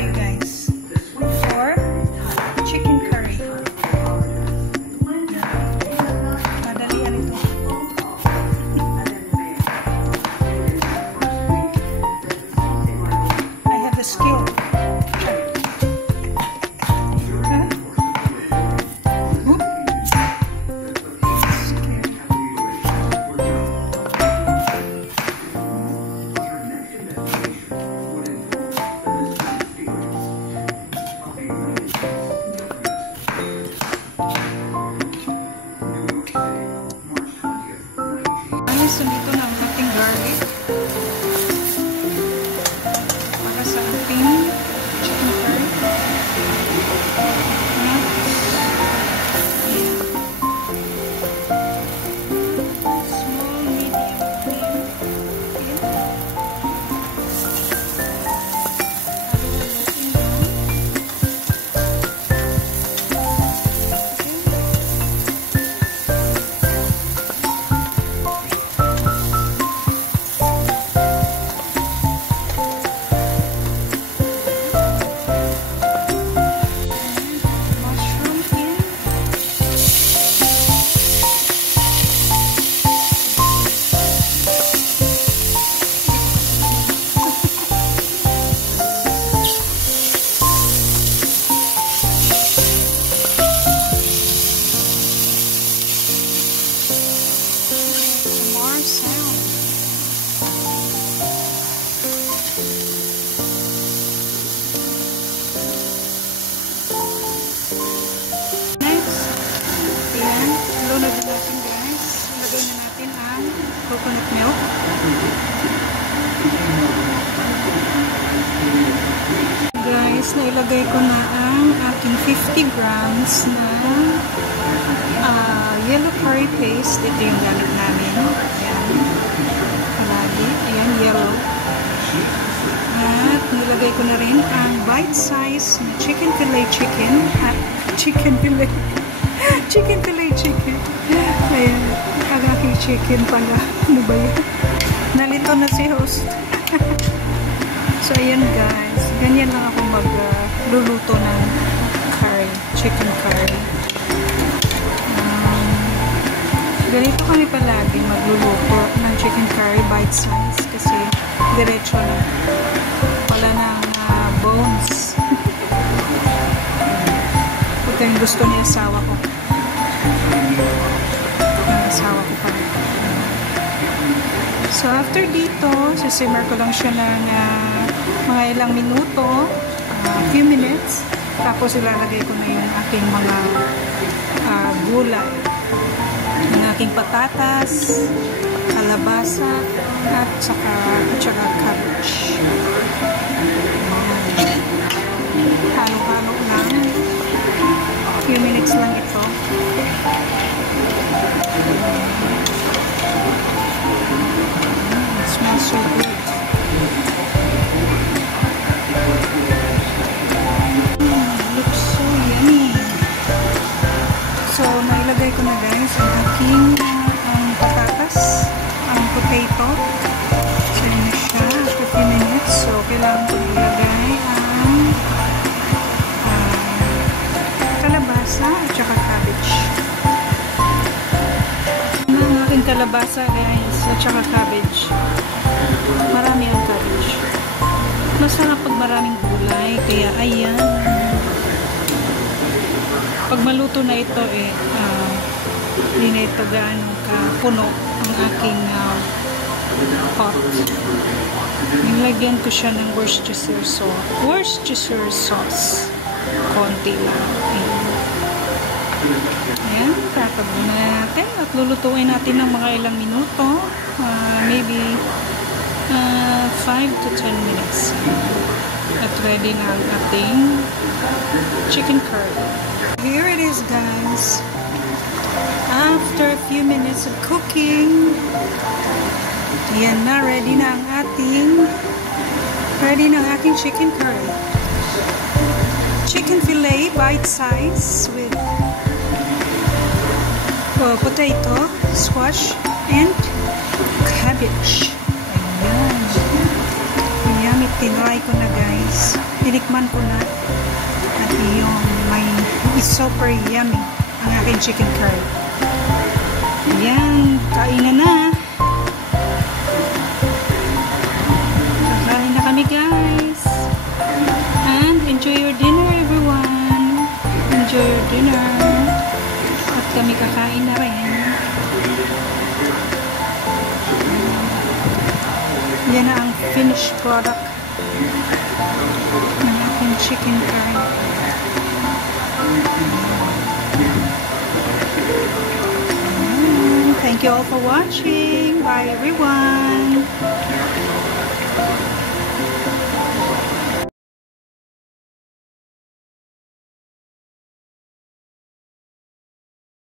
tayo guys for chicken curry. Madalian ito. I have the skill. So, dito na ang ating garlic para sa ating chicken curry. Small, medium, green. Coconut milk. Guys, nailagay ko na ang aking 50 grams na yellow curry paste. Ito yung gamit namin. Ayan. Palagi. Ayan, yellow. At nilagay ko na rin ang bite size na chicken fillet chicken. Chicken fillet chicken. Ayan. Agaki chicken pala. Ano ba yun? Nalito na si host. So, ayan guys. Ganyan lang ako magluluto ng curry. Chicken curry. Ganito kami palagi magluluto ng chicken curry bite size. Kasi diretso na. Wala ng bones. Ito yung gusto niya asawa ko. Asawa ko pala. So, after dito, sisimmer ko lang siya ng mga ilang minuto, few minutes. Tapos, ilalagay ko na yung aking mga gulay. Yung aking patatas, kalabasa, at saka cabbage. Halo-halo lang. Few minutes lang ito. It smells so good. Looks so yummy. So, nailagay ko na guys ang aking patatas, ang potato. So, yun na siya. After 15 minutes. So, kailangan ko ilagay ang kalabasa at saka cabbage. Kalabasa guys at saka cabbage. Marami ang cabbage. Masarap pag maraming gulay. Kaya ayan. Pag maluto na ito hindi na ito gaano kapuno ang aking pot. Nilagyan ko siya ng Worcestershire sauce. Konti lang. Ayan, tatabi na natin at lulutuin natin ng mga ilang minuto, maybe 5 to 10 minutes. At ready na ang ating chicken curry. Here it is guys. After a few minutes of cooking, ayan na, ready na ang ating chicken curry. Chicken fillet, bite size with potato, squash, and cabbage. Ayan. Ayan tinry ko na guys. Tinikman ko na. At yung it's super yummy ang aking chicken curry. Ayan, kainan na. Kakain na kami guys. And enjoy your dinner everyone. Enjoy your dinner. At kami kakain na rin. Yan na ang finished product ng aking chicken curry. Thank you all for watching. Bye everyone.